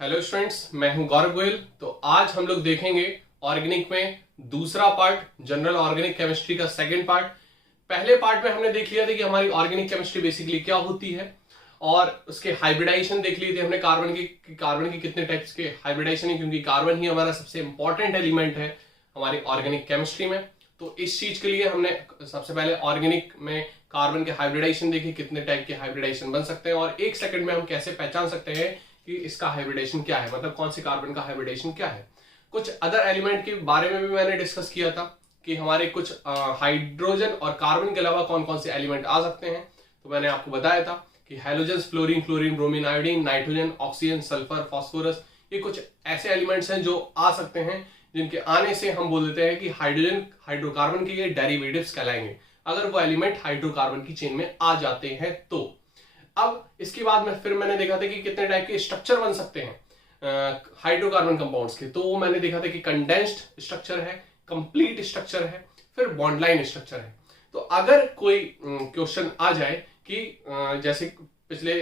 Hello students, मैं हूं गौरव गोयल। तो आज हम लोग देखेंगे ऑर्गेनिक में दूसरा पार्ट, जनरल ऑर्गेनिक केमिस्ट्री का सेकंड पार्ट। पहले पार्ट में हमने देख लिया था कि हमारी ऑर्गेनिक केमिस्ट्री बेसिकली क्या होती है और उसके हाइब्रिडाइजेशन देख लिए थे हमने। कार्बन के कितने टाइप्स के हाइब्रिडाइजेशन है, क्योंकि कार्बन ही हमारा सबसे इंपॉर्टेंट एलिमेंट है हमारी ऑर्गेनिक केमिस्ट्री में। तो इस चीज के लिए हमने सबसे पहले ऑर्गेनिक में कार्बन के हाइब्रिडाइजेशन देखे, कितने टाइप के हाइब्रिडाइजेशन बन सकते हैं और एक सेकंड में हम कैसे पहचान सकते हैं कि इसका हाइब्रिडेशन क्या है, मतलब कौन सी कार्बन का हाइब्रिडेशन क्या है। कुछ अदर एलिमेंट के बारे में भी मैंने डिस्कस किया था कि हमारे कुछ हाइड्रोजन और कार्बन के अलावा कौन कौन से एलिमेंट आ सकते हैं। तो मैंने आपको बताया था कि halogen, fluorine, chlorine, bromine, iodine, nitrogen, oxygen, sulphur, phosphorus, ये कुछ ऐसे एलिमेंट्स हैं जो आ सकते हैं जिनके आने से हम बोल देते हैं कि हाइड्रोजन हाइड्रोकार्बन के ये डेरिवेटिव्स कहलाएंगे, अगर वो एलिमेंट हाइड्रोकार्बन की चेन में आ जाते हैं तो। अब इसके बाद में फिर मैंने देखा था कि कितने टाइप के स्ट्रक्चर बन सकते हैं हाइड्रोकार्बन कंपाउंड्स के। तो वो मैंने देखा था कि कंडेंस्ड स्ट्रक्चर है, कंप्लीट स्ट्रक्चर है, फिर बॉन्डलाइन स्ट्रक्चर है। तो अगर कोई क्वेश्चन आ जाए कि जैसे पिछले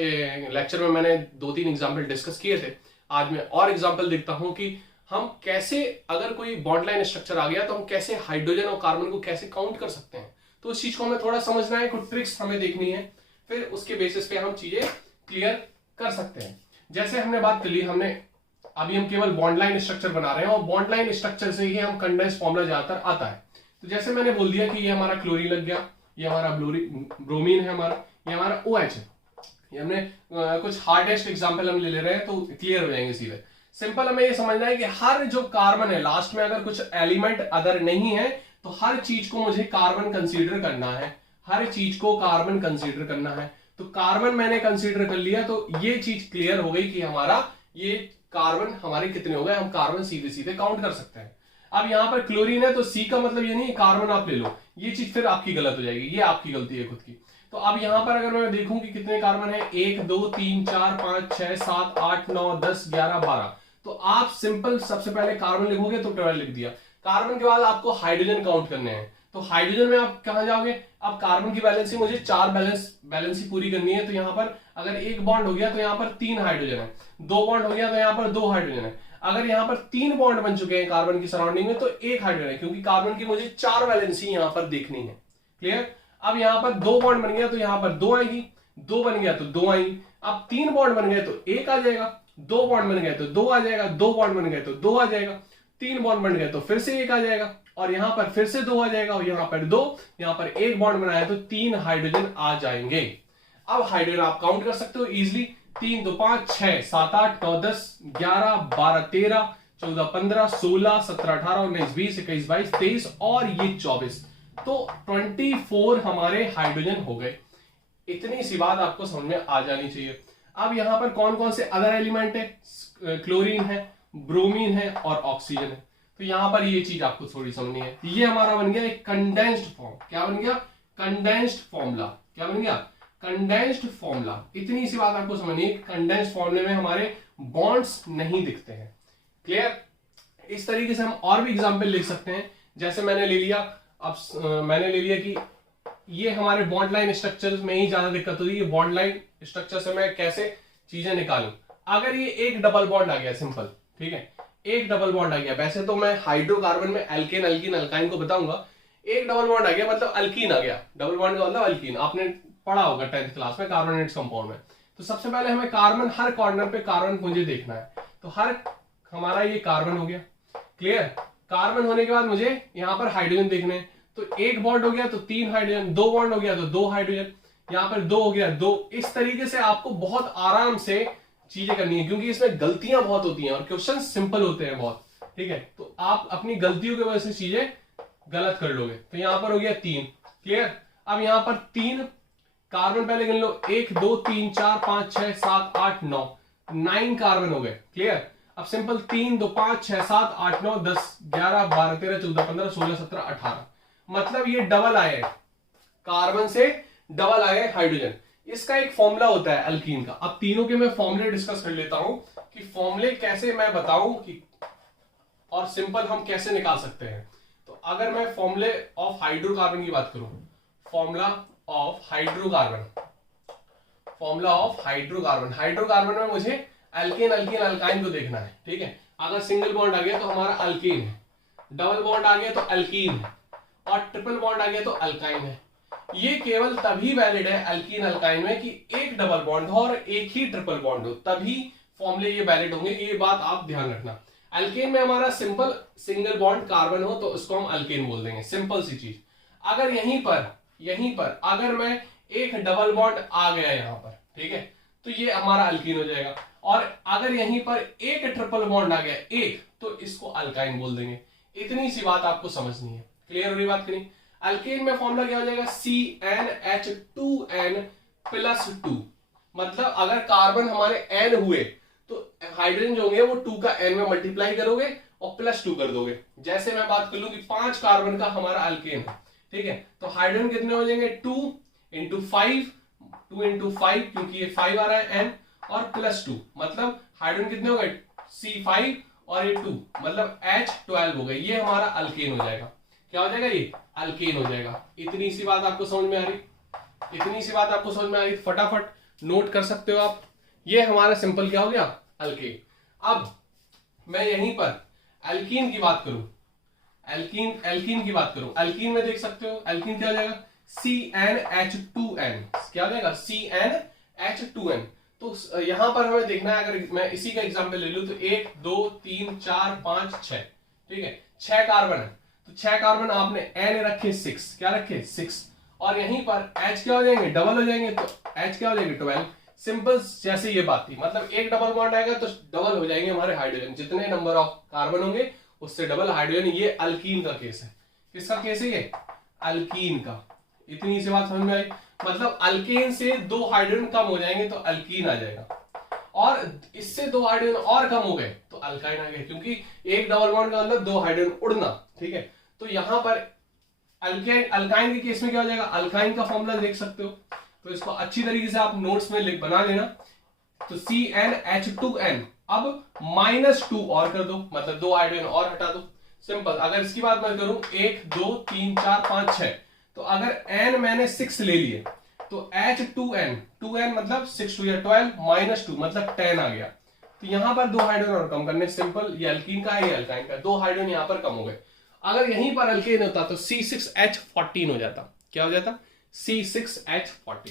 लेक्चर में मैंने 2-3 एग्जाम्पल डिस्कस किए थे, आज मैं और एग्जाम्पल देखता हूं कि हम कैसे, अगर कोई बॉन्डलाइन स्ट्रक्चर आ गया तो हम कैसे हाइड्रोजन और कार्बन को कैसे काउंट कर सकते हैं। तो उस चीज को हमें थोड़ा समझना है, कुछ ट्रिक्स हमें देखनी है, फिर उसके बेसिस पे हम चीजें क्लियर कर सकते हैं। जैसे हमने बात कर ली, अभी हम केवल बॉन्डलाइन स्ट्रक्चर बना रहे हैं और बॉन्डलाइन स्ट्रक्चर से ही हम कंडेंस फॉर्मूला ज्यादातर आता है। तो जैसे मैंने बोल दिया कि ये हमारा क्लोरीन लग गया, ये हमारा ब्रोमीन है, ये हमारा OH है। ये हमने कुछ हार्डेस्ट एग्जाम्पल हम ले रहे हैं तो क्लियर हो जाएंगे सीधे। सिंपल हमें ये समझना है कि हर जो कार्बन है लास्ट में अगर कुछ एलिमेंट अदर नहीं है तो हर चीज को मुझे कार्बन कंसीडर करना है, हर चीज को कार्बन कंसीडर करना है। तो कार्बन मैंने कंसीडर कर लिया तो ये चीज क्लियर हो गई कि हमारा ये कार्बन हमारे कितने हो गए, हम कार्बन सीधे सीधे काउंट कर सकते हैं। अब यहां पर क्लोरीन है तो C का मतलब ये नहीं कार्बन आप ले लो, ये चीज फिर आपकी गलत हो जाएगी, ये आपकी गलती है खुद की। तो अब यहां पर अगर मैं देखूं कि कितने कार्बन है, 1 2 3 4 5 6 7 8 9 10 11 12, तो आप सिंपल सबसे पहले कार्बन लिखोगे तो 12 लिख दिया। कार्बन के बाद आपको हाइड्रोजन काउंट करने हैं, तो हाइड्रोजन में आप कहां जाओगे, अब कार्बन की बैलेंसी मुझे 4 बैलेंसी पूरी करनी है। तो यहां पर अगर एक बॉन्ड हो गया तो यहां पर 3 हाइड्रोजन है, 2 बॉन्ड हो गया तो यहां पर 2 हाइड्रोजन है। अगर यहां पर 3 बॉन्ड बन चुके हैं कार्बन की सराउंडिंग में तो 1 हाइड्रोजन है, क्योंकि कार्बन की मुझे 4 बैलेंसी यहां पर देखनी है। क्लियर। अब यहां पर 2 बॉन्ड बन गया तो यहां पर 2 आएगी, 2 बन गया तो 2 आएगी। अब 3 बॉन्ड बन गए तो 1 आ जाएगा, 2 बॉन्ड बन गए तो 2 आ जाएगा, 2 बॉन्ड बन गए तो 2 आ जाएगा, 3 बॉन्ड बन गए तो फिर से 1 आ जाएगा और यहां पर फिर से 2 आ जाएगा और यहां पर 2, यहां पर 1 बॉन्ड बनाया तो 3 हाइड्रोजन आ जाएंगे। अब हाइड्रोजन आप काउंट कर सकते हो इजीली, 3 2 5 6 7 8 9 10 11 12 13 14 15 16 17 18 19 20 21 22 23 और ये 24, तो 24 हमारे हाइड्रोजन हो गए। इतनी सी बात आपको समझ में आ जानी चाहिए। अब यहां पर कौन कौन से अदर एलिमेंट है, क्लोरीन है, ब्रोमीन है और ऑक्सीजन है। तो यहां पर ये चीज आपको थोड़ी समझनी है। ये हमारा बन गया एक कंडेंस्ड फॉर्म। क्या बन गया? Condensed formula. क्या बन गया? Condensed formula. इतनी सी बात आपको समझनी है, कंडेंस्ड फॉर्मूले में हमारे बॉन्ड्स नहीं दिखते हैं। क्लियर। इस तरीके से हम और भी एग्जाम्पल लिख सकते हैं। जैसे मैंने ले लिया, अब मैंने ले लिया कि ये हमारे बॉन्ड लाइन स्ट्रक्चर में ही ज्यादा दिक्कत होती है। बॉन्ड लाइन स्ट्रक्चर से मैं कैसे चीजें निकालूं। अगर ये एक डबल बॉन्ड आ गया, सिंपल, ठीक है, एक डबल बॉन्ड आ गया। वैसे तो मैं हाइड्रोकार्बन में एल्केन अल्कीन अल्काइन को बताऊंगा। एक डबल बॉन्ड आ गया मतलब अल्कीन आ गया। डबल बॉन्ड का मतलब अल्कीन, आपने पढ़ा होगा 10th क्लास में कार्बोनेट्स कंपाउंड में। तो सबसे पहले हमें कार्बन, हर कॉर्नर पे कार्बन मुझे देखना है। तो हर हमारा ये कार्बन हो गया। क्लियर। कार्बन होने के बाद मुझे यहां पर हाइड्रोजन देखने हैं। तो एक बॉन्ड हो गया तो 3 हाइड्रोजन, 2 बॉन्ड हो गया तो 2 हाइड्रोजन, यहां पर 2 हो गया 2। इस तरीके से आपको बहुत आराम से चीजें करनी है, क्योंकि इसमें गलतियां बहुत होती हैं और क्वेश्चन सिंपल होते हैं बहुत। ठीक है, तो आप अपनी गलतियों की वजह से चीजें गलत कर लोगे। तो यहां पर हो गया 3। क्लियर। अब यहां पर 3 कार्बन पहले गिन लो, 1 2 3 4 5 6 7 8 9, 9 कार्बन हो गए। क्लियर। अब सिंपल 3 2 5 6 7 8 9 10 11 12 13 14 15 16 17 18, मतलब ये डबल आए हैं, कार्बन से डबल आए हैं हाइड्रोजन। इसका एक फॉर्मूला होता है अल्कीन का। अब तीनों के मैं फॉर्मूले डिस्कस कर लेता हूं कि फॉर्मूले कैसे मैं बताऊं कि और सिंपल हम कैसे निकाल सकते हैं। तो अगर मैं फॉर्मूले ऑफ हाइड्रोकार्बन की बात करूं, formula of hydrocarbon, formula of hydrocarbon, hydrocarbon में मुझे एल्केन अल्कीन अल्काइन को देखना है, ठीक है। अगर सिंगल बॉन्ड आ गया तो हमारा अल्केन है, डबल बॉन्ड आ गया तो अल्कीन है, और ट्रिपल बॉन्ड आ गया तो अल्काइन है। ये केवल तभी वैलिड है अल्कीन अल्काइन में कि एक डबल बॉन्ड हो और एक ही ट्रिपल बॉन्ड हो, तभी फॉर्मूले ये वैलिड होंगे। ये बात आप ध्यान रखना। अल्केन में हमारा सिंपल सिंगल बॉन्ड कार्बन हो तो उसको हम अल्केन बोल देंगे, सिंपल सी चीज। अगर यहीं पर अगर मैं एक डबल बॉन्ड आ गया यहां पर, ठीक है, तो ये हमारा अल्कीन हो जाएगा। और अगर यहीं पर एक ट्रिपल बॉन्ड आ गया एक, तो इसको अल्काइन बोल देंगे। इतनी सी बात आपको समझनी है। क्लियर हो रही बात करें? अल्केन में फॉर्मूला क्या हो जाएगा? CnH2n+2। मतलब अगर कार्बन हमारे n हुए तो हाइड्रोजन जो होंगे वो 2 का n में मल्टीप्लाई करोगे और +2 कर दोगे। जैसे मैं बात कर लूं कि 5 कार्बन का हमारा अल्केन है, ठीक है, तो हाइड्रोजन कितने हो जाएंगे? 2 × 5 क्योंकि ये 5 आ रहा है n, और +2 मतलब हाइड्रोजन कितने हो गए? C5 और ये 2 मतलब H12 हो गए। ये हमारा अल्केन हो जाएगा। क्या हो जाएगा? ये अल्केन हो जाएगा। इतनी सी बात आपको समझ में आ रही? इतनी सी बात आपको समझ में आ रही? फटाफट नोट कर सकते हो आप। ये हमारा सिंपल क्या हो गया? अल्केन। अब मैं यहीं पर एल्कीन की बात करूं, एल्कीन की बात करूं, एल्कीन में देख सकते हो एल्कीन क्या हो जाएगा? CnH2n। क्या हो जाएगा? CnH2n। तो यहां पर हमें देखना है, अगर मैं इसी का एग्जांपल ले लूं तो 1 2 3 4 5 6, ठीक है, 6 कार्बन है, तो 6 कार्बन आपने n रखे 6, क्या रखे? 6, और यहीं पर H क्या हो जाएंगे? डबल हो जाएंगे, तो H क्या हो जाएंगे? 12। सिंपल जैसे ये बात थी, मतलब एक डबल बॉन्ड आएगा तो डबल हो जाएंगे हमारे हाइड्रोजन, जितने नंबर ऑफ कार्बन होंगे उससे डबल हाइड्रोजन। ये अल्कीन का केस है। किसका केस है ये? अल्कीन का। इतनी सी बात समझ में आई? मतलब अल्केन से 2 हाइड्रोजन कम हो जाएंगे तो अल्कीन आ जाएगा, और इससे 2 हाइड्रोजन और कम हो गए तो अल्काइन आ गए, क्योंकि एक डबल बॉन्ड का मतलब 2 हाइड्रोजन उड़ना, ठीक है। तो यहां पर अल्काइन के केस में क्या हो जाएगा? अल्काइन का फॉर्मूला देख सकते हो, तो इसको अच्छी तरीके से आप नोट्स में बना लेना। तो CnH2n, अब -2 और कर दो, मतलब 2 हाइड्रोजन और हटा दो। सिंपल। अगर इसकी बात मैं करूं 1 2 3 4 5 6, तो अगर n मैंने 6 ले लिए तो H2n, 2n मतलब 6 2 12 -2 मतलब 10 आ गया। तो यहां पर 2 हाइड्रोजन और कम करने। सिंपल। ये अल्कीन का है, ये अल्काइन का, 2 हाइड्रोजन यहां पर कम हो गए। अगर यहीं पर अल्केन होता तो C6H14 हो जाता। क्या हो जाता? C6H14।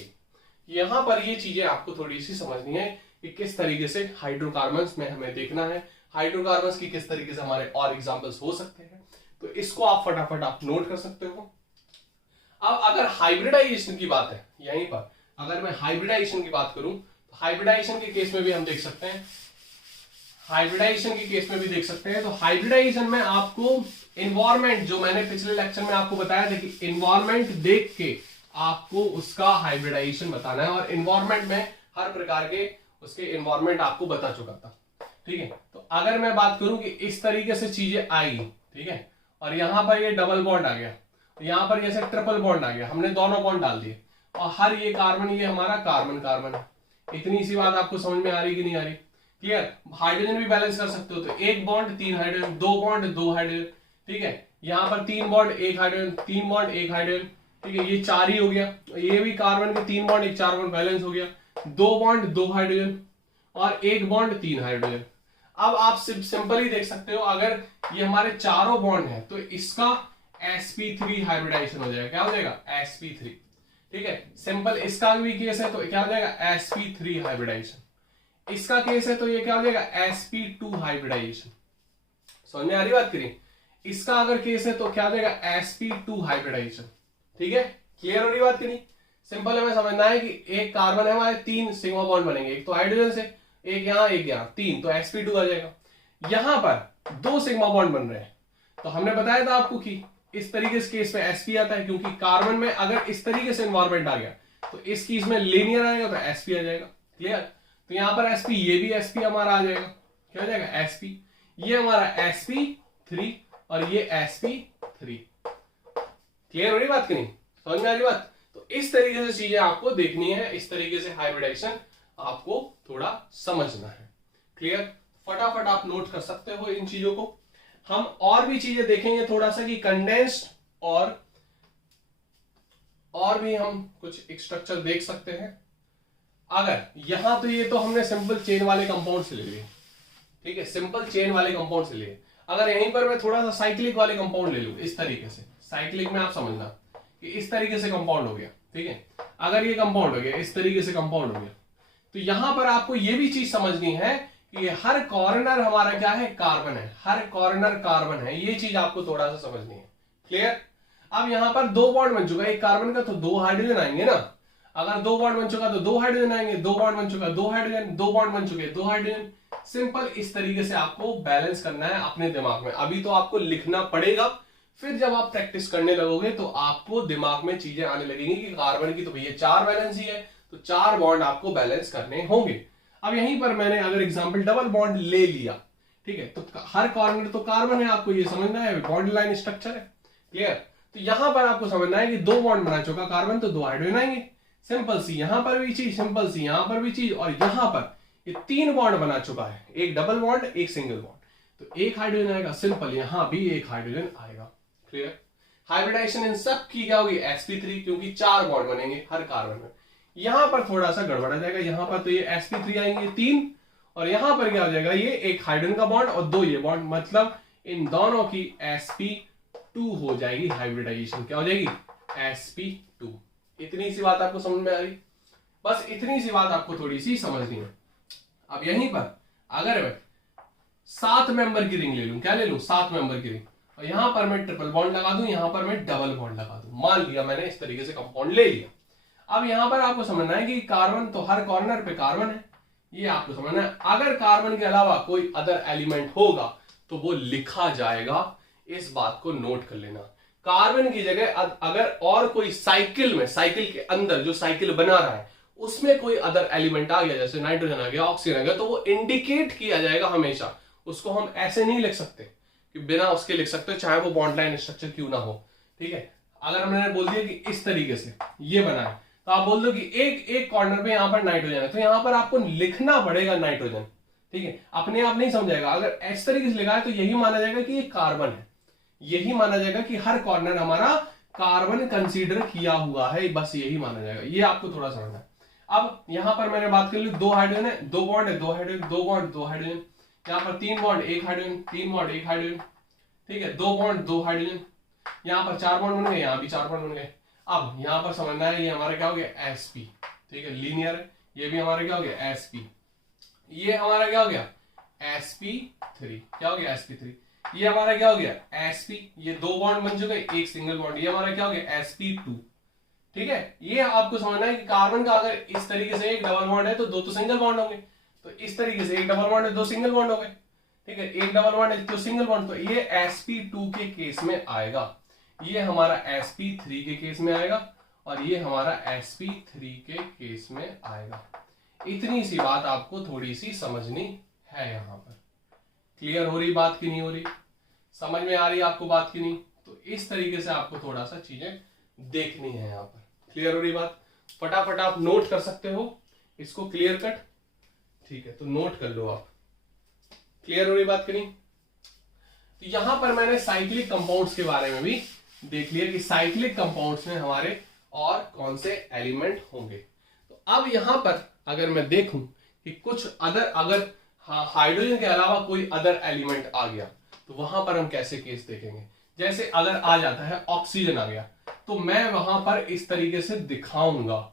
यहां पर ये चीजें आपको थोड़ी सी समझनी है कि किस तरीके से हाइड्रोकार्बन्स में हमें देखना है, हाइड्रोकार्बन्स की किस तरीके से हमारे और एग्जांपल्स हो सकते हैं। तो इसको आप फटाफट आप नोट कर सकते हो। अब अगर हाइब्रिडाइजेशन की बात है, यहीं पर अगर मैं हाइब्रिडाइजेशन की बात करूं तो हाइब्रिडाइजेशन के केस में भी हम देख सकते हैं, तो हाइब्रिडाइजेशन में आपको इन्वायरमेंट, जो मैंने पिछले लेक्चर में आपको बताया था कि इन्वायरमेंट देख के आपको उसका हाइब्रिडाइजेशन बताना है, और इन्वायरमेंट में हर प्रकार के उसके इन्वायरमेंट आपको बता चुका था, ठीक है। तो अगर मैं बात करूं कि इस तरीके से चीजें आई, ठीक है, और यहां पर ये डबल बॉन्ड आ गया, तो यहां पर जैसे ट्रिपल बॉन्ड आ गया, हमने दोनों बॉन्ड डाल दिए, और हर ये कार्बन, ये हमारा कार्बन कार्बन है। इतनी सी बात आपको समझ में आ रही कि नहीं आ रही? क्लियर? हाइड्रोजन भी बैलेंस कर सकते हो, तो 1 बॉन्ड 3 हाइड्रोजन, 2 बॉन्ड 2 हाइड्रोजन, ठीक है। यहां पर 3 बॉन्ड 1 हाइड्रोजन, 3 बॉन्ड 1 हाइड्रोजन, ठीक है, ये 4 ही हो गया। ये भी कार्बन के 3 बॉन्ड 1 4 बॉन्ड बैलेंस हो गया। 2 बॉन्ड 2 हाइड्रोजन और 1 बॉन्ड 3 हाइड्रोजन। अब आप सिंपल ही देख सकते हो, अगर ये हमारे चारों बॉन्ड है तो इसका sp3 हाइब्रिडाइजेशन हो जाएगा। क्या हो जाएगा? sp3, ठीक है। सिंपल। इसका भी केस है तो क्या हो जाएगा? sp3 hybridisation. इसका केस है तो ये क्या हो जाएगा? sp2 hybridisation. समझ में आ रही बात करें? इसका अगर केस है तो क्या हो जाएगा? sp2 हाइब्रिडाइजेशन, ठीक है। क्लियर हो रही बात की नहीं? सिंपल हमें समझना है कि एक कार्बन है हमारे 3 सिग्मा बॉन्ड बनेंगे, एक तो हाइड्रोजन से, एक यहां एक यहां, 3, तो sp2 आ जाएगा। यहां पर 2 सिग्मा बॉन्ड बन रहे हैं, तो हमने बताया था आपको कि इस तरीके से केस में sp आता है, क्योंकि कार्बन में अगर इस तरीके से एनवायरमेंट आ गया तो इस केस में लीनियर आएगा तो sp आ जाएगा। क्लियर? तो यहां पर sp, ये भी sp हमारा आ जाएगा। क्या हो जाएगा? sp। ये हमारा sp3 और ये sp3। क्लियर हो रही बात कि नहीं? समझ में आ रही बात? तो इस तरीके से चीजें आपको देखनी है, इस तरीके से हाइब्रिडाइजेशन आपको थोड़ा समझना है। क्लियर? फटाफट आप नोट कर सकते हो इन चीजों को। हम और भी चीजें देखेंगे थोड़ा सा कि कंडेंस्ड और भी हम कुछ स्ट्रक्चर देख सकते हैं। अगर यहां तो ये तो हमने सिंपल चेन वाले कंपाउंड से ले लिए, ठीक है, सिंपल चेन वाले कंपाउंड से लिए। अगर यहीं पर मैं थोड़ा सा साइक्लिक वाले कंपाउंड ले लूं इस तरीके से, साइक्लिक में आप समझना कि इस तरीके से कंपाउंड हो गया, ठीक है, अगर ये कंपाउंड हो गया इस तरीके से कंपाउंड हो गया, तो यहां पर आपको ये भी चीज समझनी है कि हर कॉर्नर हमारा क्या है, कार्बन है, हर कॉर्नर कार्बन है, ये चीज आपको थोड़ा सा समझनी है। क्लियर? अब यहां पर दो बॉन्ड बन चुका है एक कार्बन का, तो दो हाइड्रोजन आएंगे ना। अगर दो बॉन्ड बन चुका तो दो हाइड्रोजन आएंगे, दो बॉन्ड बन चुका दो हाइड्रोजन, दो बॉन्ड बन चुके दो हाइड्रोजन। सिंपल इस तरीके से आपको बैलेंस करना है अपने दिमाग में। अभी तो आपको लिखना पड़ेगा, फिर जब आप प्रैक्टिस करने लगोगे तो आपको दिमाग में चीजें आने लगेंगी कि कार्बन की तो भैया 4 वैलेंस ही है, तो 4 बॉन्ड आपको बैलेंस करने होंगे। अब यहीं पर मैंने अगर एग्जांपल डबल बॉन्ड ले लिया, ठीक है, तो हर कॉर्नर तो कार्बन है, आपको ये समझना है, बॉन्ड लाइन स्ट्रक्चर है। क्लियर? तो यहां पर आपको समझना है कि दो बॉन्ड बना चुका कार्बन, तो दो हाइड्रोजन आएंगे। सिंपल सी यहां पर भी चीज, सिंपल सी यहां पर भी चीज, और यहां पर ये 3 बॉन्ड बना चुका है, एक डबल बॉन्ड एक सिंगल बॉन्ड, तो एक हाइड्रोजन आएगा। सिंपल यहां भी एक हाइड्रोजन आएगा। क्लियर? हाइब्रिडाइजेशन इन सब की क्या होगी, sp3, क्योंकि 4 बॉन्ड बनेंगे हर कार्बन में। यहां पर थोड़ा सा गड़बड़ा जाएगा, यहां पर तो ये sp3 आएंगे 3, और यहां पर क्या हो जाएगा, ये एक हाइड्रोजन का बॉन्ड और दो ये बॉन्ड, मतलब इन दोनों की sp2 हो जाएगी। हाइब्रिडाइजेशन क्या हो जाएगी, sp2। इतनी सी बात आपको समझ में आ रही? बस इतनी सी बात आपको थोड़ी सी समझनी है। अब यहीं पर अगर मैं 7 मेंबर की रिंग ले लूं, क्या ले लूं, 7 मेंबर की रिंग, और यहां पर मैं ट्रिपल बॉन्ड लगा दूं, यहां पर मैं डबल बॉन्ड लगा दूं, मान लिया मैंने इस तरीके से कंपाउंड ले लिया। अब यहां पर आपको समझना है कि कार्बन तो हर कॉर्नर पे कार्बन है, ये आपको समझना है। अगर कार्बन के अलावा कोई अदर एलिमेंट होगा तो वो लिखा जाएगा, इस बात को नोट कर लेना। कार्बन की जगह अगर और कोई साइकिल में, साइकिल के अंदर जो साइकिल बना रहा है उसमें कोई अदर एलिमेंट आ गया, जैसे नाइट्रोजन आ गया, ऑक्सीजन आ गया, तो वो इंडिकेट किया जाएगा हमेशा। उसको हम ऐसे नहीं लिख सकते कि बिना उसके लिख सकते, चाहे वो बॉन्ड लाइन स्ट्रक्चर क्यों ना हो, ठीक है। अगर मैंने बोल दिया कि इस तरीके से ये बना है, तो आप बोल दो कि एक कॉर्नर पे यहां पर नाइट्रोजन है, तो यहां पर आपको लिखना पड़ेगा नाइट्रोजन, ठीक है, अपने आप नहीं समझाएगा। अगर इस तरीके से लिखा है तो यही माना जाएगा कि ये कार्बन है, यही माना जाएगा कि हर कॉर्नर हमारा कार्बन कंसीडर किया हुआ है, बस यही माना जाएगा। ये आपको थोड़ा समझना है। अब यहां पर मैंने बात कर ली, दो हाइड्रोजन है, दो बॉन्ड है, दो हाइड्रोजन, दो बॉन्ड दो हाइड्रोजन, यहां पर 3 बॉन्ड एक हाइड्रोजन, 3 बॉन्ड एक हाइड्रोजन, ठीक है, दो बॉन्ड दो हाइड्रोजन, यहां पर 4 बॉन्ड बन गए, यहां भी 4 बॉन्ड बन गए। अब यहां पर समझना है ये हमारा क्या हो गया, sp, ठीक है, लीनियर है, ये भी हमारा क्या हो गया, sp, ये हमारा क्या हो गया, sp3, क्या हो गया, sp3, ये हमारा क्या हो गया, sp, ये दो बॉन्ड बन चुके, एक सिंगल बॉन्ड, ये हमारा क्या हो गया, sp2, ठीक है। ये आपको समझना है कि कार्बन का अगर इस तरीके से एक डबल बॉन्ड है तो दो तो सिंगल बॉन्ड होंगे, तो इस तरीके से एक डबल बॉन्ड है, दो सिंगल बॉन्ड हो गए, ठीक है, एक डबल बॉन्ड है तो सिंगल बॉन्ड, तो ये sp2 के केस में आएगा, ये हमारा sp3 के केस में आएगा, और ये हमारा sp3 के केस में आएगा। इतनी सी बात आपको थोड़ी सी समझनी है यहां पर। क्लियर हो रही बात की नहीं हो रही, समझ में आ रही आपको बात की नहीं? तो इस तरीके से आपको थोड़ा सा चीजें देखनी है यहां पर। क्लियर हो रही बात? फटाफट आप नोट कर सकते हो इसको, क्लियर कट, ठीक है, तो नोट कर लो आप। क्लियर हो रही बात की नहीं? तो यहां पर मैंने साइक्लिक कंपाउंड्स के बारे में भी देख लिया कि साइक्लिक कंपाउंड्स में हमारे और कौन से एलिमेंट होंगे। तो अब यहां पर अगर मैं देखूं कि कुछ अगर हाइड्रोजन के अलावा कोई अदर एलिमेंट आ गया, तो वहां पर हम कैसे केस देखेंगे। जैसे अगर आ जाता है ऑक्सीजन आ गया, तो मैं वहां पर इस तरीके से दिखाऊंगा,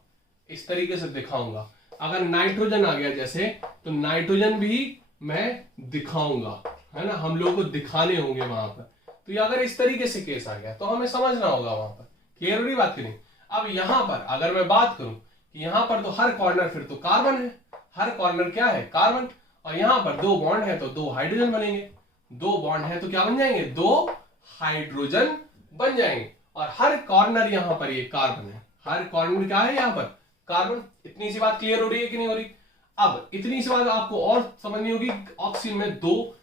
इस तरीके से दिखाऊंगा। अगर नाइट्रोजन आ गया जैसे, तो नाइट्रोजन भी मैं दिखाऊंगा, है ना, हम लोगों को दिखाने होंगे वहां पर। तो ये अगर इस तरीके से केस आ गया तो हमें समझना होगा वहां पर। क्लियर हो रही बात की नहीं? अब यहां पर अगर मैं बात करूं कि यहां पर तो हर कॉर्नर फिर तो कार्बन है, हर कॉर्नर क्या है, कार्बन, और यहां पर दो बॉन्ड है तो दो हाइड्रोजन बनेंगे, दो बॉन्ड है तो क्या बन जाएंगे, दो हाइड्रोजन बन जाएंगे, और हर कॉर्नर यहां पर ये कार्बन है, हर कॉर्नर क्या है यहां पर, कार्बन। इतनी सी बात क्लियर हो रही है कि नहीं हो रही? अब इतनी सी बात आपको और समझनी होगी, ऑक्सीजन में दो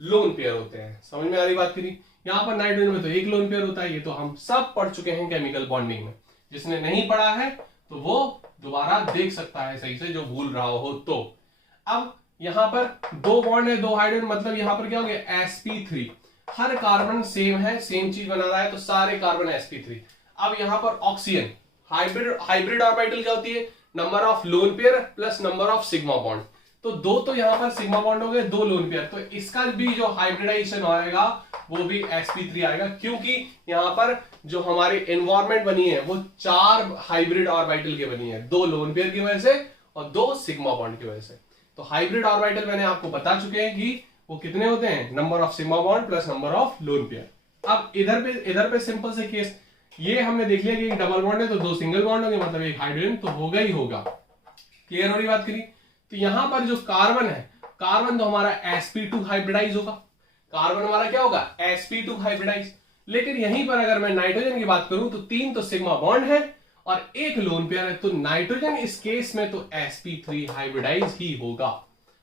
लोन पेयर होते हैं, समझ में आ रही बात की नहीं? यहां पर नाइट्रोजन में तो एक लोन पेयर होता है, ये तो हम सब पढ़ चुके हैं केमिकल बॉन्डिंग में। जिसने नहीं पढ़ा है तो वो दोबारा देख सकता है सही से, जो भूल रहा हो तो। अब यहां पर दो बॉन्ड है, दो हाइड्रोजन, मतलब यहां पर क्या हो गया, sp3, हर कार्बन सेम है, सेम चीज बना रहा है, तो सारे कार्बन sp3। अब यहां पर ऑक्सीजन, हाइब्रिड ऑर्बिटल क्या होती है, number of lone pair plus number of sigma bond. तो दो तो यहां पर सिग्मा बॉन्ड हो गए, दो लोन पेयर, तो इसका भी जो हाइब्रिडाइजेशन आएगा वो भी sp3 आएगा, क्योंकि यहां पर जो हमारी एनवायरमेंट बनी है वो 4 हाइब्रिड ऑर्बिटल की बनी है, 2 लोन पेयर की वजह से और 2 सिग्मा बॉन्ड की वजह से। तो हाइब्रिड ऑर्बिटल मैंने आपको बता चुके हैं कि वो कितने होते हैं, number of sigma bond plus number of lone pair. अब इधर पे सिंपल से केस, ये हमने देख लिया कि एक डबल बॉन्ड है तो 2 सिंगल बॉन्ड होंगे, मतलब एक हाइड्रोजन तो होगा ही होगा। क्लियर हो रही बात करी? तो यहां पर जो कार्बन है, कार्बन तो हमारा sp2 हाइब्रिडाइज होगा, कार्बन हमारा क्या होगा, sp2 हाइब्रिडाइज। लेकिन यहीं पर अगर मैं नाइट्रोजन की बात करूं तो 3 तो सिग्मा बॉन्ड है और एक लोन पेयर है, तो नाइट्रोजन इस केस में तो sp3 हाइब्रिडाइज ही होगा।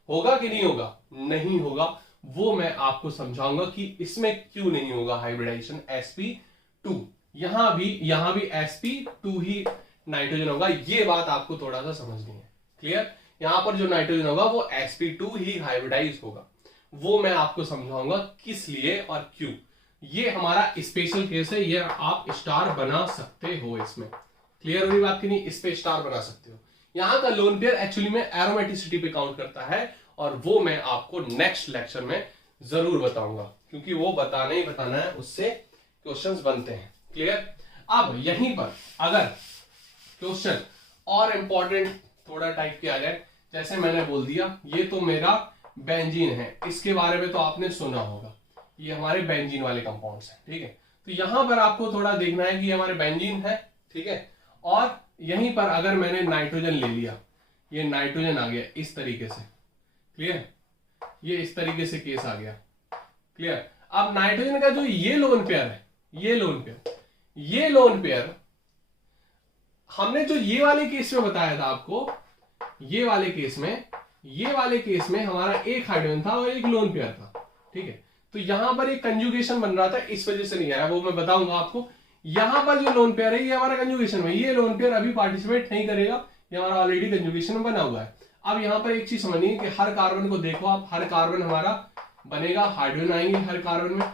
होगा कि नहीं होगा? नहीं होगा। वो मैं आपको समझाऊंगा कि इसमें क्यों नहीं होगा हाइब्रिडाइजेशन sp2। यहां भी sp2 ही नाइट्रोजन होगा, ये बात आपको थोड़ा सा समझनी है। क्लियर? यहां पर जो नाइट्रोजन होगा वो sp2 ही हाइब्रिडाइज होगा, वो मैं आपको समझाऊंगा किस लिए और क्यों। ये हमारा स्पेशल केस है, ये आप स्टार बना सकते हो इसमें। क्लियर हो रही बात की नहीं? इस पे स्टार बना सकते हो। यहां का लोन पेयर एक्चुअली में एरोमेटिसिटी पे काउंट करता है और वो मैं आपको नेक्स्ट लेक्चर में जरूर बताऊंगा, क्योंकि वो बताना ही बताना है, उससे क्वेश्चंस बनते हैं। क्लियर? अब यहीं पर अगर क्वेश्चन और इंपॉर्टेंट थोड़ा टाइप किया जाए, जैसे मैंने बोल दिया ये तो मेरा बेंजीन है, इसके बारे में तो आपने सुना होगा, ये हमारे बेंजीन वाले कंपाउंड्स हैं। ठीक है, तो यहां पर आपको थोड़ा देखना है कि हमारे बेंजीन है। ठीक है, और यहीं पर अगर मैंने नाइट्रोजन ले लिया, ये नाइट्रोजन आ गया इस तरीके से। क्लियर? ये इस तरीके से केस आ गया। क्लियर? अब नाइट्रोजन का जो ये लोन पेयर है, ये लोन पेयर हमने जो ये वाले केस में बताया था आपको, ये वाले केस में हमारा एक हाइड्रोजन था और एक लोन पेयर था। ठीक है, तो यहां पर एक कंजुगेशन बन रहा था, इस वजह से नहीं आया, वो मैं बताऊंगा आपको। यहां पर जो लोन पेयर है ये हमारा कंजुगेशन में, ये लोन पेयर अभी पार्टिसिपेट नहीं करेगा, ये हमारा ऑलरेडी कंजुगेशन में बना हुआ है। अब यहां पर एक चीज समझनी है कि हर कार्बन को देखो आप, हर कार्बन हमारा बनेगा, हाइड्रोजन आएंगे हर कार्बन में।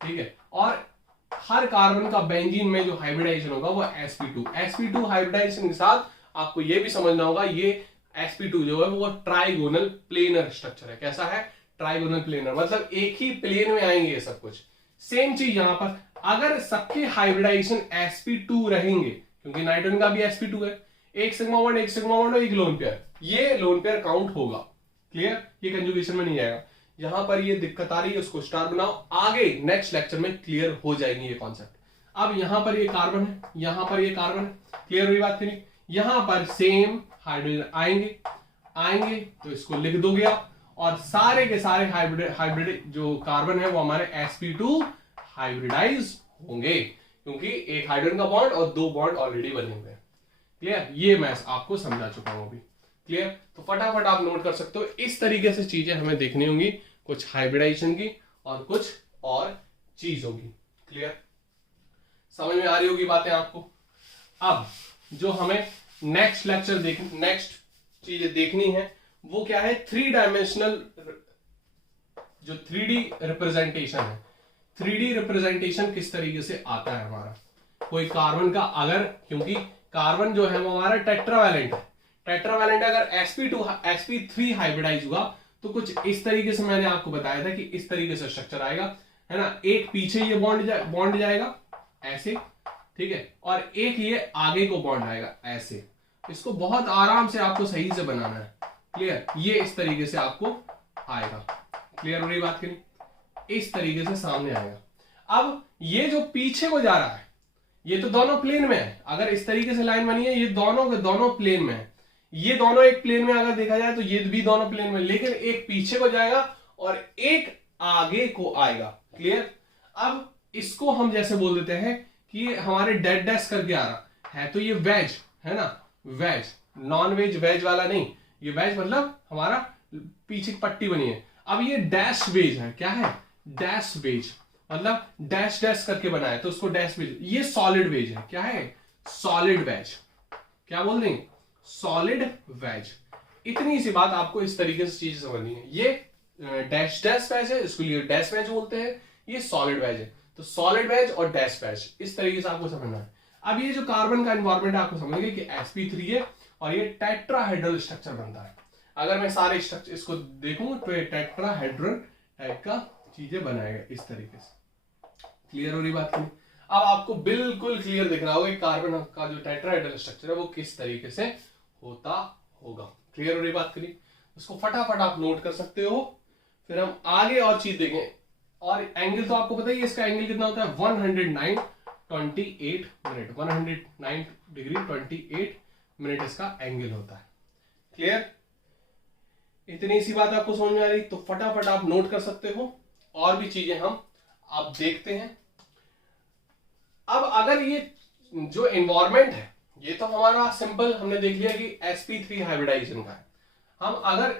ठीक है, और हर कार्बन का बेंजीन में जो हाइब्रिडाइजेशन होगा वो sp2 हाइब्रिडाइजेशन के साथ आपको ये भी समझना होगा, ये sp2 जो है वो ट्राइगोनल प्लेनर स्ट्रक्चर है। कैसा है? ट्राइगोनल प्लेनर, मतलब एक ही प्लेन में आएंगे ये सब कुछ। सेम चीज यहां पर, अगर सबके हाइब्रिडाइजेशन sp2 रहेंगे, क्योंकि नाइट्रोजन का भी sp2 है, एक सिग्मा बॉन्ड और एक लोन पेयर, ये लोन पेयर काउंट होगा। क्लियर? ये कंजुगेशन में नहीं आएगा। यहां पर ये दिक्कत आ रही है, उसको स्टार बनाओ, आगे नेक्स्ट लेक्चर में क्लियर हो जाएंगे ये कॉन्सेप्ट। अब यहां पर ये कार्बन है, यहां पर ये कार्बन है। क्लियर हुई बात करी? यहां पर सेम हाइड्रोजन आएंगे तो इसको लिख दोगे आप, और सारे के सारे हाइब्रिड जो कार्बन है वो हमारे sp2 हाइब्रिडाइज होंगे, क्योंकि एक हाइड्रोजन का बॉन्ड और 2 बॉन्ड ऑलरेडी बने हुए हैं। क्लियर? ये मैं आपको समझा चुका हूं अभी। क्लियर? तो फटाफट आप नोट कर सकते हो, इस तरीके से चीजें हमें देखनी होंगी, कुछ हाइब्रिडाइजेशन की और कुछ और चीज होगी। क्लियर? समझ में आ रही होगी बातें आपको। अब जो हमें नेक्स्ट चीजें देखनी है वो क्या है, 3 डायमेंशनल जो 3D रिप्रेजेंटेशन है। 3D रिप्रेजेंटेशन किस तरीके से आता है हमारा, कोई कार्बन का, अगर, क्योंकि कार्बन जो है वो हमारा टेट्रावैलेंट है, टेट्रावैलेंट अगर sp3 हाइब्रिडाइज हुआ तो कुछ इस तरीके से मैंने आपको बताया था कि इस तरीके से स्ट्रक्चर आएगा, है ना। एक पीछे ये बॉन्ड जाएगा ऐसे, ठीक है, और एक ये आगे को बॉन्ड आएगा ऐसे। इसको बहुत आराम से आपको सही से बनाना है। क्लियर? ये इस तरीके से आपको आएगा। क्लियर हो रही बात की नहीं? इस तरीके से सामने आएगा। अब ये जो पीछे को जा रहा है ये तो दोनों प्लेन में है, अगर इस तरीके से लाइन बनी है ये दोनों के दोनों प्लेन में है, ये दोनों एक प्लेन में अगर देखा जाए तो ये भी दोनों प्लेन में, लेकिन एक पीछे को जाएगा और एक आगे को आएगा। क्लियर? अब इसको हम जैसे बोल देते हैं कि ये हमारे डेड डैश करके आ रहा है, तो ये वेज है ना, वेज, नॉन वेज वेज वाला नहीं, ये वेज मतलब हमारा पीछे पट्टी बनी है। अब ये डैश वेज है, क्या है, डैश वेज, मतलब डैश डैश करके बना है तो उसको डैश वेज। ये सॉलिड वेज है, क्या है, सॉलिड वेज, क्या बोल देंगे, सॉलिड वेज। इतनी सी बात आपको इस तरीके से चीज समझनी है। ये डैश डैश वेज है, इसको लिए डैश वेज बोलते हैं, ये सॉलिड वेज है, तो सॉलिड वेज और डैश वेज इस तरीके से आपको समझना है। अब ये जो कार्बन का एनवायरमेंट है आपको समझेंगे कि sp3 है और ये टेट्राहेड्रल स्ट्रक्चर बनता है। अगर मैं सारे स्ट्रक्चर इसको देखूं तो ये टेट्राहेड्रल टाइप का चीजें बनाएगा इस तरीके से। क्लियर हो रही बात की? अब आपको बिल्कुल क्लियर दिख रहा होगा कार्बन का जो टेट्राहेड्रल स्ट्रक्चर है वो किस तरीके से होता होगा। क्लियर हो रही बात करी? उसको फटाफट आप नोट कर सकते हो। फिर हम आगे और चीज देखें। और एंगल तो आपको पता ही है, इसका एंगल कितना होता है 109.28 मिनट, 109 डिग्री 28 मिनट इसका एंगल होता है। क्लियर? इतनी सी बात आपको समझ में आ रही तो फटाफट आप नोट कर सकते हो। और भी चीजें हम आप देखते हैं। अब अगर ये जो एनवायरमेंट है ये तो हमारा सिंपल हमने देख लिया कि sp3 हाइब्रिडाइजेशन का है। हम अगर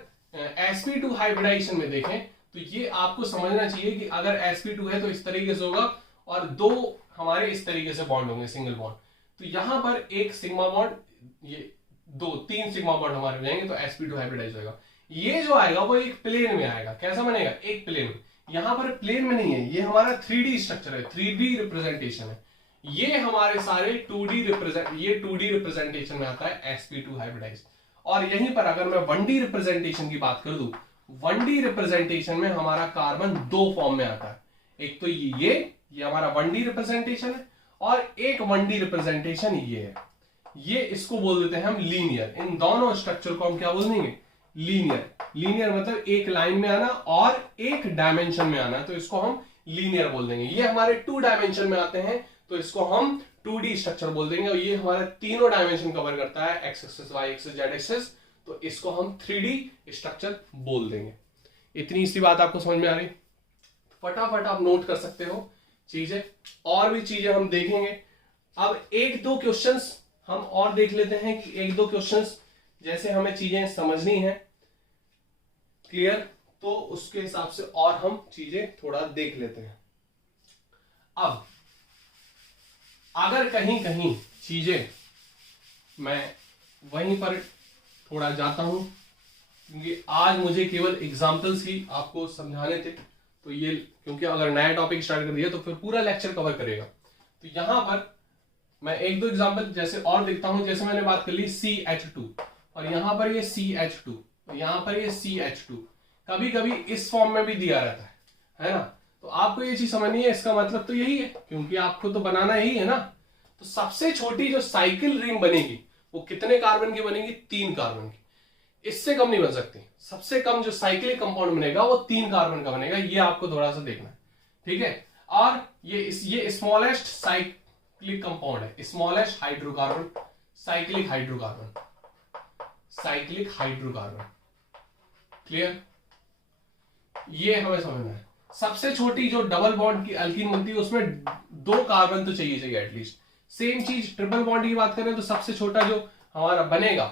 sp2 हाइब्रिडाइजेशन में देखें तो ये आपको समझना चाहिए कि अगर sp2 है तो इस तरीके से होगा और दो हमारे इस तरीके से बॉन्ड होंगे, सिंगल बॉन्ड। तो यहां पर एक सिग्मा बॉन्ड, ये तीन सिग्मा बॉन्ड हमारे हो जाएंगे तो sp2 हाइब्रिडाइज होगा। ये जो आएगा वो एक प्लेन में आएगा। कैसा बनेगा? एक प्लेन में। यहां पर प्लेन में नहीं है, ये हमारा 3D स्ट्रक्चर है, 3D रिप्रेजेंटेशन है। ये हमारे सारे 2D रिप्रेजेंटेशन में आता है sp2 हाइब्रिडाइज। और यहीं पर अगर मैं 1D रिप्रेजेंटेशन की बात कर दूं, 1D रिप्रेजेंटेशन में हमारा कार्बन दो फॉर्म में आता है। एक तो ये हमारा 1D रिप्रेजेंटेशन है और एक 1D रिप्रेजेंटेशन ये है। ये इसको बोल देते हैं हम लीनियर। इन दोनों स्ट्रक्चर को हम क्या बोल देंगे? लीनियर। लीनियर मतलब एक लाइन में आना और एक डायमेंशन में आना, तो इसको हम लीनियर बोल देंगे। ये हमारे 2 डायमेंशन में आते हैं तो इसको हम 2D स्ट्रक्चर बोल देंगे। और ये हमारा तीनों डायमेंशन कवर करता है, X axis, Y axis, Z axis, तो इसको हम 3D स्ट्रक्चर बोल देंगे। इतनी सी बात आपको समझ में आ रही? फटाफट आप नोट कर सकते हो चीजें। और भी चीजें हम देखेंगे। अब एक दो क्वेश्चंस हम और देख लेते हैं कि एक दो क्वेश्चंस जैसे हमें चीजें समझनी है। क्लियर? तो उसके हिसाब से और हम चीजें थोड़ा देख लेते हैं। अब अगर कहीं कहीं चीजें मैं वहीं पर थोड़ा जाता हूं, क्योंकि आज मुझे केवल एग्जाम्पल्स ही आपको समझाने थे, तो ये क्योंकि अगर नया टॉपिक स्टार्ट कर दिया तो फिर पूरा लेक्चर कवर करेगा। तो यहां पर मैं एक दो एग्जाम्पल जैसे और देखता हूं। जैसे मैंने बात कर ली CH2 और यहां पर ये CH2, यहां पर ये CH2, कभी कभी इस फॉर्म में भी दिया रहता है ना? तो आपको ये चीज समझनी है, इसका मतलब तो यही है, क्योंकि आपको तो बनाना यही है ना। तो सबसे छोटी जो साइकिल रिंग बनेगी वो कितने कार्बन की बनेगी? 3 कार्बन की। इससे कम नहीं बन सकती। सबसे कम जो साइक्लिक कंपाउंड बनेगा वो 3 कार्बन का बनेगा। ये आपको थोड़ा सा देखना है, ठीक है? और ये स्मॉलेस्ट साइक्लिक कंपाउंड है, smallest hydrocarbon, cyclic hydrocarbon, cyclic hydrocarbon. Clear? ये हमें समझना है। सबसे छोटी जो डबल बॉन्ड की अल्कीन बनती है उसमें 2 कार्बन तो चाहिए एटलीस्ट। सेम चीज ट्रिपल बॉन्ड की बात करें तो सबसे छोटा जो हमारा बनेगा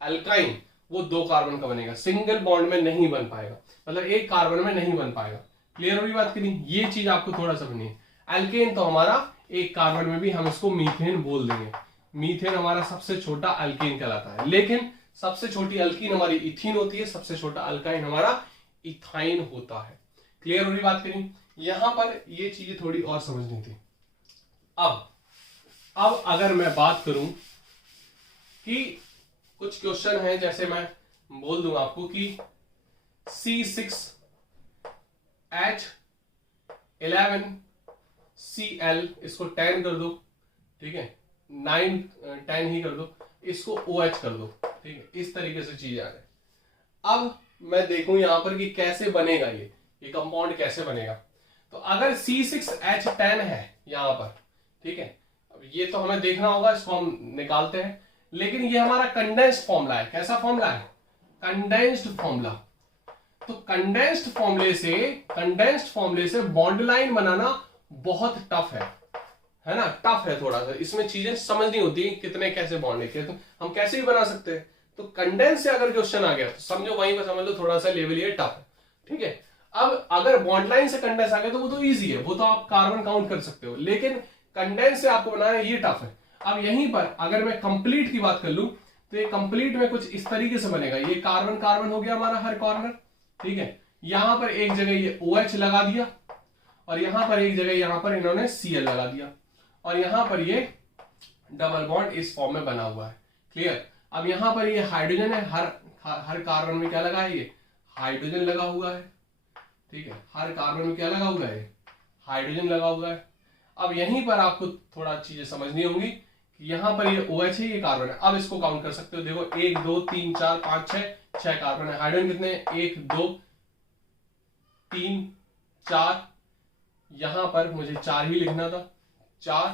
अल्काइन वो 2 कार्बन का बनेगा। सिंगल बॉन्ड में नहीं बन पाएगा, मतलब एक कार्बन में नहीं बन पाएगा। क्लियर हुई बात की नहीं? ये चीज आपको थोड़ा समझनी है। अल्केन तो हमारा एक कार्बन में भी हम इसको मीथेन बोल देंगे। मीथेन हमारा सबसे छोटा अल्केन कहलाता है। लेकिन सबसे छोटी अल्कीन हमारी इथीन होती है, सबसे छोटा अल्काइन हमारा इथाइन होता है। क्लियर हो रही बात करी? यहां पर ये चीजें थोड़ी और समझनी थी। अब अगर मैं बात करूं कि कुछ क्वेश्चन है, जैसे मैं बोल दूं आपको कि C6H11Cl इसको 10 कर दो, ठीक है? 9 10 ही कर दो, इसको OH कर दो, ठीक है? इस तरीके से चीज आ रही। अब मैं देखूं यहां पर कि कैसे बनेगा ये कंपाउंड कैसे बनेगा। तो अगर C6H10 है यहां पर, ठीक है? अब ये तो हमें देखना होगा, इसको हम निकालते हैं। लेकिन ये हमारा कंडेंस्ड फॉर्मूला है। कैसा फॉर्मूला है? Condensed formula. तो कंडेंस्ड फॉर्मूले से बॉन्ड लाइन बनाना बहुत टफ है ना? टफ है थोड़ा सा। इसमें चीजें समझनी होती है कितने कैसे बॉन्ड है, तो हम कैसे भी बना सकते हैं। तो कंडेंस से अगर क्वेश्चन आ गया तो समझो वहीं पर समझ लो थोड़ा सा लेवल ये टफ है, ठीक है? अब अगर बॉन्ड लाइन से कंडेंस आ गया तो वो तो इजी है, वो तो आप कार्बन काउंट कर सकते हो। लेकिन कंडेंस से आपको बनाना ये टफ है। अब यहीं पर अगर मैं कंप्लीट की बात कर लूं तो ये कंप्लीट में कुछ इस तरीके से बनेगा। ये कार्बन कार्बन हो गया हमारा हर कॉर्नर, ठीक है? यहां पर एक जगह ये OH लगा दिया और यहां पर एक जगह यहां पर इन्होंने Cl लगा दिया और यहां पर ये डबल बॉन्ड इस फॉर्म में बना हुआ है। क्लियर? अब यहां पर ये हाइड्रोजन है, हर कार्बन में क्या लगा है, ये हाइड्रोजन लगा हुआ है, ठीक है, हर कार्बन में क्या लगा हुआ है, हाइड्रोजन लगा हुआ है। अब यहीं पर आपको थोड़ा चीजें समझनी होंगी कि यहां पर ये OH है, ये कार्बन है। अब इसको काउंट कर सकते हो, देखो 1 2 3 4 5 6 कार्बन है। हाइड्रोजन कितने, 1 2 3 4, यहां पर मुझे 4 ही लिखना था, 4,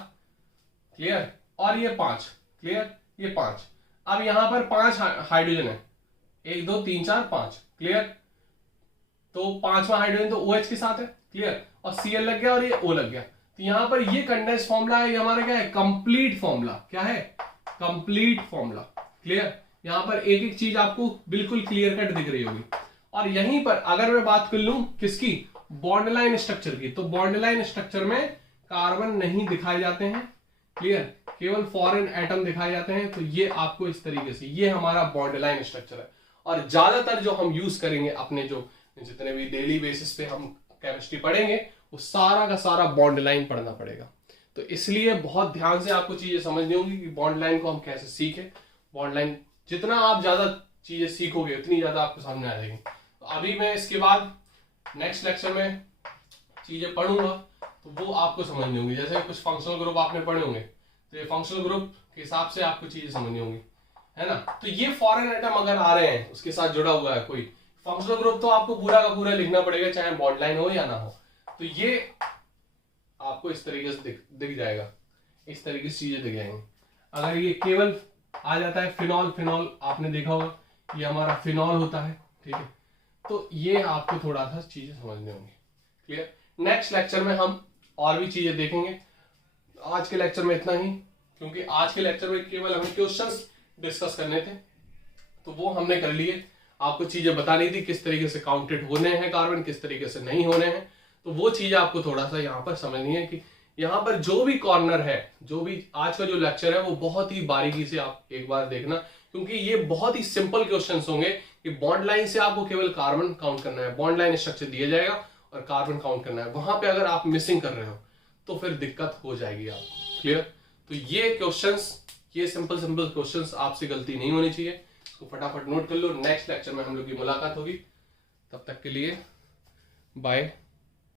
क्लियर, और ये 5, क्लियर, ये 5। अब यहां पर 5 हाइड्रोजन है, 1 2 3 4 5, क्लियर। तो 5वां हाइड्रोजन तो OH के साथ है, क्लियर, और Cl लग गया और ये O लग गया। तो यहां पर ये कंडेंस फॉर्मूला है, ये हमारा क्या है, कंप्लीट फॉर्मूला। क्या है, कंप्लीट फॉर्मूला, क्लियर। यहां पर एक एक चीज आपको बिल्कुल क्लियर कट दिख रही होगी। और यहीं पर अगर मैं बात कर लूं किसकी, बॉन्ड लाइन स्ट्रक्चर की, तो बॉन्ड लाइन स्ट्रक्चर में कार्बन नहीं दिखाए जाते हैं, क्लियर, केवल फॉरेन एटम दिखाए जाते हैं। तो ये आपको इस तरीके से, ये हमारा बॉन्ड लाइन स्ट्रक्चर है। और ज्यादातर जो हम यूज करेंगे अपने जो जितने भी डेली बेसिस पे हम केमिस्ट्री पढ़ेंगे, वो सारा का सारा बॉन्ड लाइन पढ़ना पड़ेगा। तो इसलिए बहुत ध्यान से आपको चीजें समझनी होगी कि बॉन्ड लाइन को हम कैसे सीखें। बॉन्ड लाइन जितना आप ज्यादा चीजें सीखोगे उतनी ज्यादा आपको समझ में आ जाएगी। तो अभी मैं इसके बाद नेक्स्ट लेक्चर में चीजें पढ़ूंगा तो वो आपको समझनी होंगी। जैसे कुछ फंक्शनल ग्रुप आपने पढ़े होंगे, तो ये फंक्शनल ग्रुप के हिसाब से आपको चीजें समझनी होंगी, है ना। तो ये फॉरेन एटम अगर आ रहे हैं, उसके साथ जुड़ा हुआ है कोई फंक्शनल ग्रुप, तो आपको पूरा का पूरा लिखना पड़ेगा, चाहे बॉन्ड लाइन हो या ना हो। तो ये आपको इस तरीके से दिख जाएगा, इस तरीके से चीजें दिख जाएंगी। अगर ये केवल आ जाता है फिनॉल, फिनॉल आपने देखा होगा, ये हमारा फिनॉल होता है, ठीक है। तो ये आपको थोड़ा सा चीजें समझनी होंगी, क्लियर। नेक्स्ट लेक्चर में हम और भी चीजें देखेंगे। आज के लेक्चर में इतना ही, क्योंकि आज के लेक्चर में केवल हमें क्वेश्चंस डिस्कस करने थे, तो वो हमने कर लिए। आपको चीजें बतानी थी किस तरीके से काउंटेड होने हैं कार्बन, किस तरीके से नहीं होने हैं। तो वो चीजें आपको थोड़ा सा यहाँ पर समझनी है कि यहाँ पर जो भी कॉर्नर है, जो भी आज का जो लेक्चर है, वो बहुत ही बारीकी से आप एक बार देखना, क्योंकि ये बहुत ही सिंपल क्वेश्चंस होंगे कि बॉन्ड लाइन से आपको केवल कार्बन काउंट करना है, बॉन्ड लाइन स्ट्रक्चर दिया जाएगा और कार्बन काउंट करना है। वहां पे अगर आप मिसिंग कर रहे हो तो फिर दिक्कत हो जाएगी आपको, क्लियर। तो ये क्वेश्चंस, ये सिंपल सिंपल क्वेश्चंस, आपसे गलती नहीं होनी चाहिए, इसको फटाफट नोट कर लो। नेक्स्ट लेक्चर में हम लोग की मुलाकात होगी, तब तक के लिए बाय।